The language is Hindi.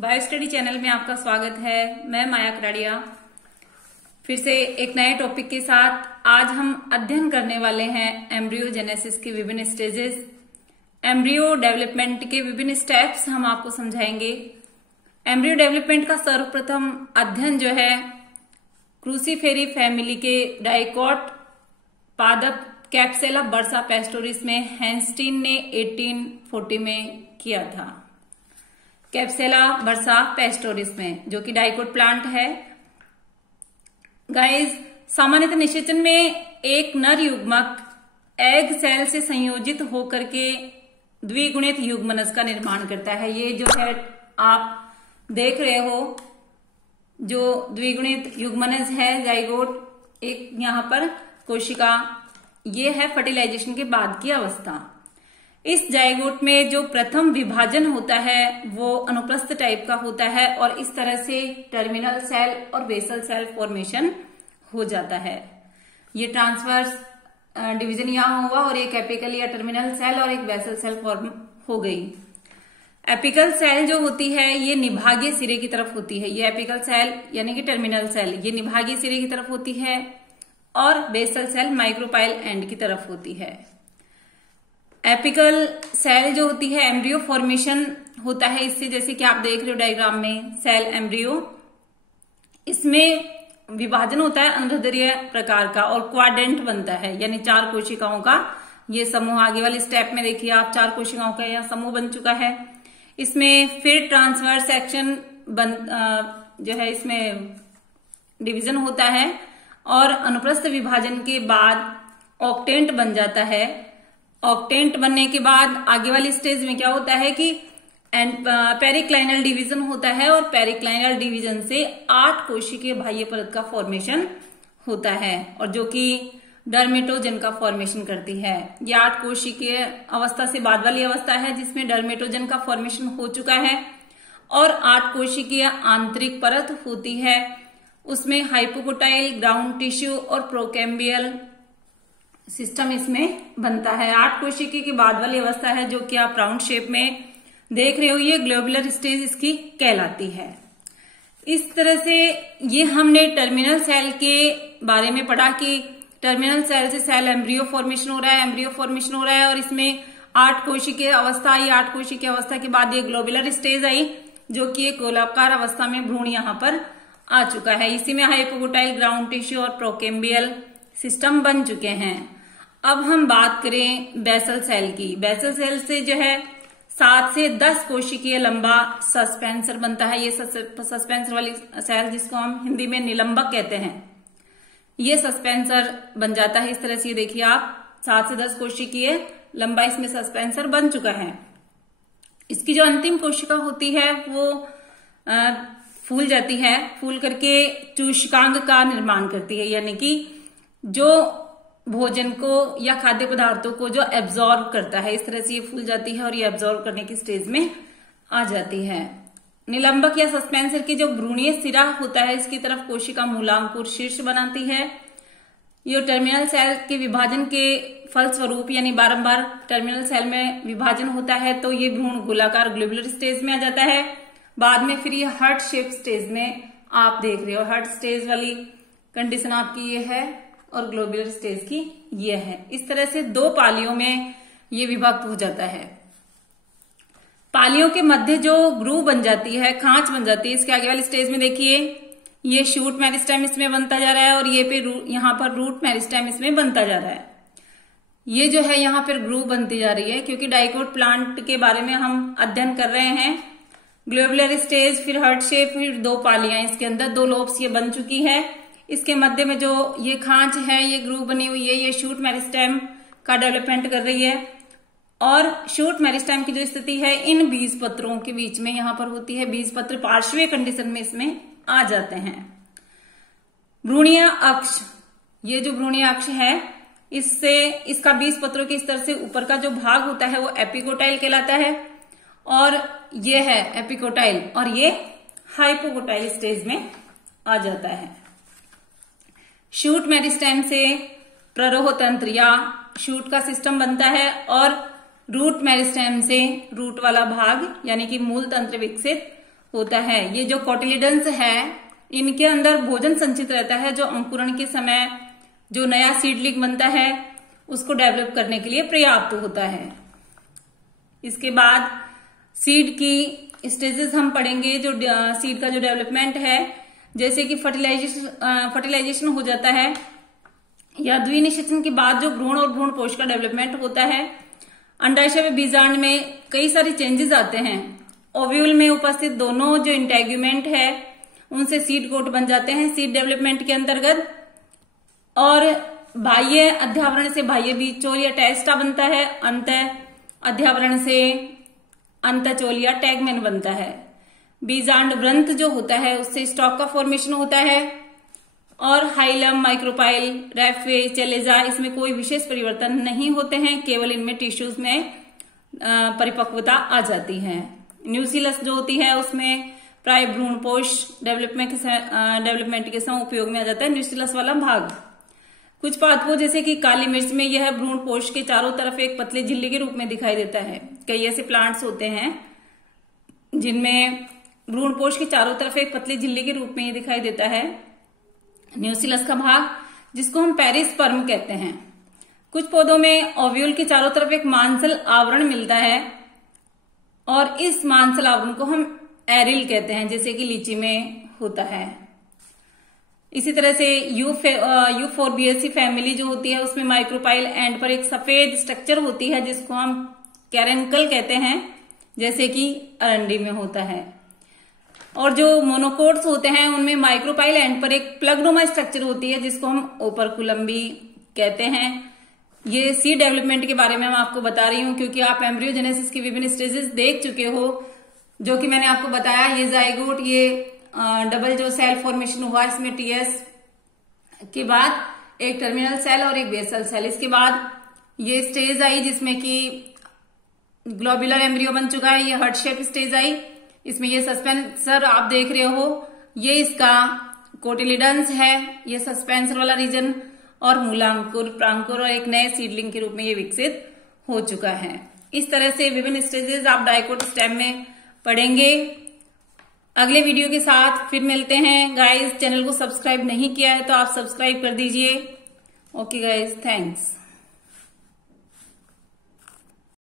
बायो स्टडी चैनल में आपका स्वागत है। मैं माया कराड़िया फिर से एक नए टॉपिक के साथ आज हम अध्ययन करने वाले हैं एम्ब्रियोजेनेसिस के विभिन्न स्टेजेस, एम्ब्रियो डेवलपमेंट के विभिन्न स्टेप्स हम आपको समझाएंगे। एम्ब्रियो डेवलपमेंट का सर्वप्रथम अध्ययन जो है क्रूसीफेरी फैमिली के डाइकॉट पादप कैप्सेला बर्सा पेस्टोरिस में हैंस्टीन ने 1840 में किया था। कैप्सेला बर्सा पेस्टोरिस में, जो कि डाइकोट प्लांट है। गाइस, सामान्यतः निषेचन में एक नर युग्मक एग सेल से संयोजित होकर के द्विगुणित युग्मनज का निर्माण करता है। ये जो है आप देख रहे हो, जो द्विगुणित युग्मनज है जाइगोट, एक यहाँ पर कोशिका, ये है फर्टिलाइजेशन के बाद की अवस्था। इस जाइगोट में जो प्रथम विभाजन होता है वो अनुप्रस्थ टाइप का होता है और इस तरह से टर्मिनल सेल और बेसल सेल फॉर्मेशन हो जाता है। ये ट्रांसवर्स डिवीजन यहाँ हुआ और एक एपिकल या टर्मिनल सेल और एक बेसल सेल फॉर्म हो गई। एपिकल सेल जो होती है ये निभागीय सिरे की तरफ होती है। ये एपिकल सेल यानी कि टर्मिनल सेल ये निभागीय सिरे की तरफ होती है और बेसल सेल माइक्रोपाइल एंड की तरफ होती है। एपिकल सेल जो होती है एम्ब्रियो फॉर्मेशन होता है इससे, जैसे कि आप देख रहे हो डायग्राम में सेल एम्ब्रियो, इसमें विभाजन होता है अंधदरीय प्रकार का और क्वाड्रेंट बनता है, यानी 4 कोशिकाओं का ये समूह। आगे वाले स्टेप में देखिए आप 4 कोशिकाओं का यह समूह बन चुका है। इसमें फिर ट्रांसवर्स सेक्शन जो है इसमें डिवीजन होता है और अनुप्रस्थ विभाजन के बाद ऑक्टेंट बन जाता है। ऑक्टेंट बनने के बाद आगे वाली स्टेज में क्या होता है कि पेरिक्लाइनल डिवीजन होता है और पेरिक्लाइनल डिवीजन से 8 कोशिकीय बाह्य परत का फॉर्मेशन होता है और जो कि डर्मेटोजन का फॉर्मेशन करती है। ये 8 कोशिकीय अवस्था से बाद वाली अवस्था है जिसमें डर्मेटोजन का फॉर्मेशन हो चुका है और 8 कोशिकीय आंतरिक परत होती है। उसमें हाइपोकोटाइल, ग्राउंड टिश्यू और प्रोकैम्बियल सिस्टम इसमें बनता है। 8 कोशिकीय के बाद वाली अवस्था है जो कि आप राउंड शेप में देख रहे हो, ये ग्लोबुलर स्टेज इसकी कहलाती है। इस तरह से ये हमने टर्मिनल सेल के बारे में पढ़ा कि टर्मिनल सेल से सेल एम्ब्रियो फॉर्मेशन हो रहा है, एम्ब्रियो फॉर्मेशन हो रहा है और इसमें 8 कोशिकीय अवस्था आई। 8 कोशिकीय अवस्था के बाद ये ग्लोबुलर स्टेज आई जो कि एक गोलाकार अवस्था में भ्रूण यहाँ पर आ चुका है। इसी में हाइपोकोटाइल, ग्राउंड टिश्यू और प्रोकैम्बियल सिस्टम बन चुके हैं। अब हम बात करें बेसल सेल की। बेसल सेल से जो है 7 से 10 कोशिकीय लंबा सस्पेंसर बनता है। ये सस्पेंसर वाली सेल जिसको हम हिंदी में निलंबक कहते हैं, ये सस्पेंसर बन जाता है। इस तरह से देखिए आप 7 से 10 कोशिकीय लंबा इसमें सस्पेंसर बन चुका है। इसकी जो अंतिम कोशिका होती है वो फूल जाती है, फूल करके चूषकांग का निर्माण करती है, यानी कि जो भोजन को या खाद्य पदार्थों को जो एब्जॉर्ब करता है। इस तरह से ये फूल जाती है और ये एब्जॉर्ब करने की स्टेज में आ जाती है। निलंबक या सस्पेंसर की जो भ्रूणीय सिरा होता है इसकी तरफ कोशिका मूलांकुर शीर्ष बनाती है। ये टर्मिनल सेल के विभाजन के फलस्वरूप, यानी बारंबार टर्मिनल सेल में विभाजन होता है तो ये भ्रूण गोलाकार ग्लोबुलर स्टेज में आ जाता है। बाद में फिर ये हार्ट शेप स्टेज में आप देख रहे हो, हार्ट स्टेज वाली कंडीशन आपकी ये है और ग्लोबुलर स्टेज की ये है। इस तरह से 2 पालियों में ये विभक्त हो जाता है। पालियों के मध्य जो ग्रूव बन जाती है, खांच बन जाती है, इसके आगे वाली स्टेज में देखिए ये शूट मेरिस्टेम इसमें बनता जा रहा है और ये पे यहाँ पर रूट मेरिस्टेम इसमें बनता जा रहा है। ये जो है यहाँ पर ग्रूव बनती जा रही है क्योंकि डाइकोट प्लांट के बारे में हम अध्ययन कर रहे हैं। ग्लोबुलर स्टेज, फिर हार्ट शेप, फिर 2 पालियां, इसके अंदर 2 लोब्स ये बन चुकी है। इसके मध्य में जो ये खांच है, ये ग्रूव बनी हुई है, ये शूट मेरिस्टेम का डेवलपमेंट कर रही है और शूट मेरिस्टेम की जो स्थिति है इन बीज पत्रों के बीच में यहाँ पर होती है। बीज पत्र पार्श्वीय कंडीशन में इसमें आ जाते हैं। भ्रूणीय अक्ष, ये जो भ्रूणीय अक्ष है इससे इसका बीज पत्रों के स्तर से ऊपर का जो भाग होता है वो एपिकोटाइल कहलाता है और ये है एपिकोटाइल और ये हाइपोकोटाइल स्टेज में आ जाता है। शूट मेरिस्टेम से प्ररोह तंत्र या शूट का सिस्टम बनता है और रूट मेरिस्टेम से रूट वाला भाग यानी कि मूल तंत्र विकसित होता है। ये जो कोटिलिडन्स है इनके अंदर भोजन संचित रहता है जो अंकुरण के समय जो नया सीडलिंग बनता है उसको डेवलप करने के लिए पर्याप्त होता है। इसके बाद सीड की स्टेजेस हम पढ़ेंगे। जो सीड का जो डेवलपमेंट है, जैसे कि फर्टिलाइजेशन हो जाता है या द्विनिषेचन के बाद जो भ्रूण और भ्रूणपोष का डेवलपमेंट होता है। अंडाशय में बीजांड में कई सारी चेंजेस आते हैं। ओव्यूल में उपस्थित दोनों जो इंटेग्यूमेंट है उनसे सीड कोट बन जाते हैं सीड डेवलपमेंट के अंतर्गत। और बाह्य अध्यावरण से बाह्य बीजचोल या टेस्टा बनता है। अंत अध्यावरण से अंतचोल या टैगमेन बनता है। बीजांड व्रंत जो होता है उससे स्टॉक का फॉर्मेशन होता है। और हाइलम, माइक्रोपाइल, रेफे, चेलेजा इसमें कोई विशेष परिवर्तन नहीं होते हैं, केवल इनमें टिश्यूज में परिपक्वता आ जाती है। न्यूसिलस जो होती है उसमें प्राय भ्रूणपोष डेवलपमेंट के समय उपयोग में आ जाता है न्यूसिलस वाला भाग। कुछ पादपों जैसे कि काली मिर्च में यह भ्रूणपोष के चारों तरफ एक पतली झिल्ली के रूप में दिखाई देता है। कई ऐसे प्लांट्स होते हैं जिनमें भ्रूणपोष के चारों तरफ एक पतली झिल्ली के रूप में ये दिखाई देता है न्यूसिलस का भाग, जिसको हम पेरिस्पर्म कहते हैं। कुछ पौधों में ओव्यूल के चारों तरफ एक मांसल आवरण मिलता है और इस मांसल आवरण को हम एरिल कहते हैं, जैसे कि लीची में होता है। इसी तरह से यूफोर्बिएसी फैमिली जो होती है उसमें माइक्रोपाइल एंड पर एक सफेद स्ट्रक्चर होती है जिसको हम कैरेंकल कहते हैं, जैसे कि अरंडी में होता है। और जो मोनोकोट्स होते हैं उनमें माइक्रोपाइल एंड पर एक प्लगनुमा स्ट्रक्चर होती है जिसको हम ओपरकुलम भी कहते हैं। ये सीड डेवलपमेंट के बारे में मैं आपको बता रही हूँ क्योंकि आप एम्ब्रियोजेनेसिस की विभिन्न स्टेजेस देख चुके हो, जो कि मैंने आपको बताया। ये जाइगोट, ये डबल जो सेल फॉर्मेशन हुआ इसमें टीएस के बाद एक टर्मिनल सेल और एक बेसल सेल। इसके बाद ये स्टेज आई जिसमें कि ग्लोबुलर एम्ब्रियो बन चुका है। ये हार्ट शेप स्टेज आई, इसमें ये सस्पेंसर आप देख रहे हो, ये इसका कोटिलिडन्स है, ये सस्पेंसर वाला रीजन, और मूलांकुर, प्रांकुर और एक नए सीडलिंग के रूप में ये विकसित हो चुका है। इस तरह से विभिन्न स्टेजेस आप डाइकोट स्टेम में पढ़ेंगे। अगले वीडियो के साथ फिर मिलते हैं। गाइस, चैनल को सब्सक्राइब नहीं किया है तो आप सब्सक्राइब कर दीजिए। Okay guys, thanks.